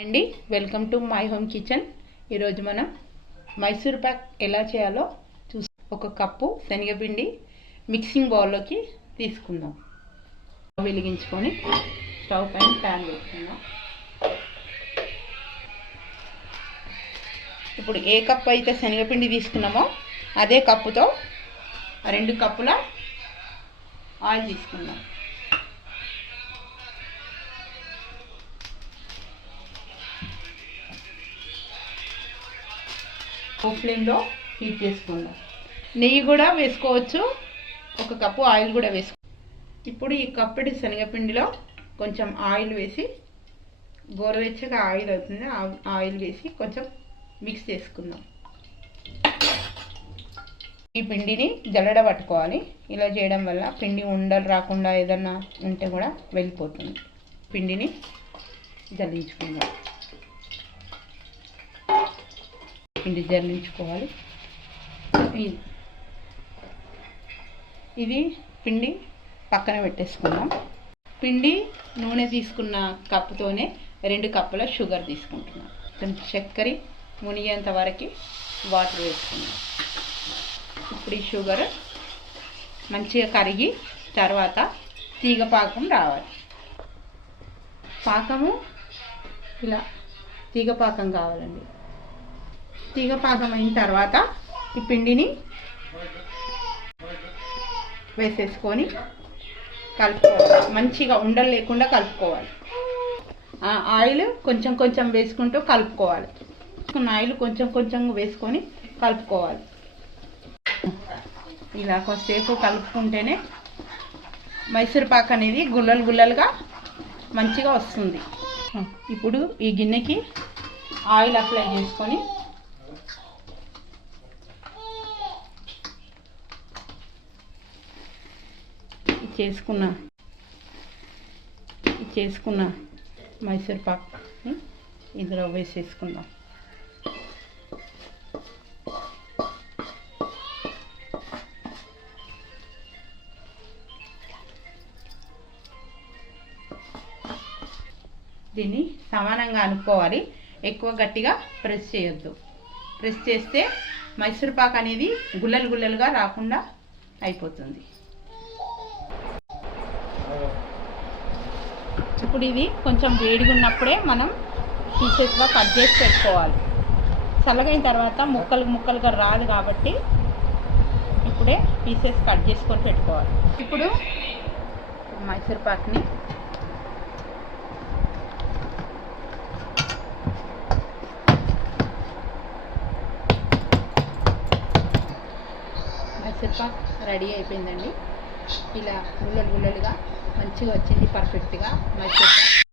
అండి, welcome to my home kitchen. ఈరోజు మనం మైసూర్ పాక్ ఎలా చేయాలో ఒక కప్పు శనగపిండి మిక్సింగ్ బౌల్లోకి తీసుకుందాం. వెలిగించుకొని స్టవ్ పైన ప్యాన్ పెట్టుకుందాం. ఇప్పుడు ఏ కప్పు అయితే శనగపిండి తీసుకున్నామో అదే కప్పుతో 2 కప్పుల ఆయిల్ తీసుకుందాం. ఫ్లేమ్లో హీట్ చేసుకుందాం. నెయ్యి కూడా వేసుకోవచ్చు, 1 కప్పు ఆయిల్ కూడా వేసుకో. ఇప్పుడు ఈ కప్పటి శనగపిండిలో కొంచెం ఆయిల్ వేసి, గోరువెచ్చగా ఆయిల్ అవుతుంది, ఆయిల్ వేసి కొంచెం మిక్స్ చేసుకుందాం. ఈ పిండిని జల్లెడ పట్టుకోవాలి. ఇలా చేయడం వల్ల పిండి ఉండలు రాకుండా ఏదన్నా ఉంటే కూడా వెళ్ళిపోతుంది. పిండిని జల్లించుకుందాం. పిండి జల్లించుకోవాలి. ఇది పిండి పక్కన పెట్టేసుకుందాం. పిండి నూనె తీసుకున్న కప్పుతోనే 2 కప్పుల షుగర్ తీసుకుంటున్నాం. చక్కెర మునిగేంత వరకు వాటర్ వేసుకున్నాం. ఇప్పుడు ఈ షుగర్ మంచిగా కరిగి తర్వాత తీగ పాకం రావాలి. పాకము ఇలా తీగ పాకం కావాలండి. తీగ పాకం అయిన తర్వాత ఈ పిండిని వేసేసుకొని కలుపుకోవాలి. మంచిగా ఉండలు లేకుండా కలుపుకోవాలి. ఆయిల్ కొంచెం కొంచెం వేసుకుంటూ కలుపుకోవాలి. ఆయిల్ కొంచెం కొంచెం వేసుకొని కలుపుకోవాలి. ఇలా కొద్దిసేపు కలుపుకుంటేనే మైసూర్ పాక్ అనేది గుల్లలు గుల్లలుగా మంచిగా వస్తుంది. ఇప్పుడు ఈ గిన్నెకి ఆయిల్ అప్లై చేసుకొని చేసుకున్న మైసూర్ పాక్ ఇందులో వేసేసుకుందాం. దీన్ని సమానంగా అనుకోవాలి. ఎక్కువ గట్టిగా ప్రెస్ చేయొద్దు. ప్రెస్ చేస్తే మైసూర్ పాక్ అనేది గుల్లలు గుల్లలుగా రాకుండా అయిపోతుంది. ఇప్పుడు ఇది కొంచెం వేడిగా ఉన్నప్పుడే మనం పీసెస్గా కట్ చేసి పెట్టుకోవాలి. చల్లగైన తర్వాత ముక్కలుగా రాదు కాబట్టి ఇప్పుడే పీసెస్ కట్ చేసుకొని పెట్టుకోవాలి. ఇప్పుడు మైసూర్ పాక్ని మైసూర్ పాక్ రెడీ అయిపోయిందండి. ఇలా గుల్లలుగా మంచిగా వచ్చింది, పర్ఫెక్ట్గా మైసూర్ పాక్.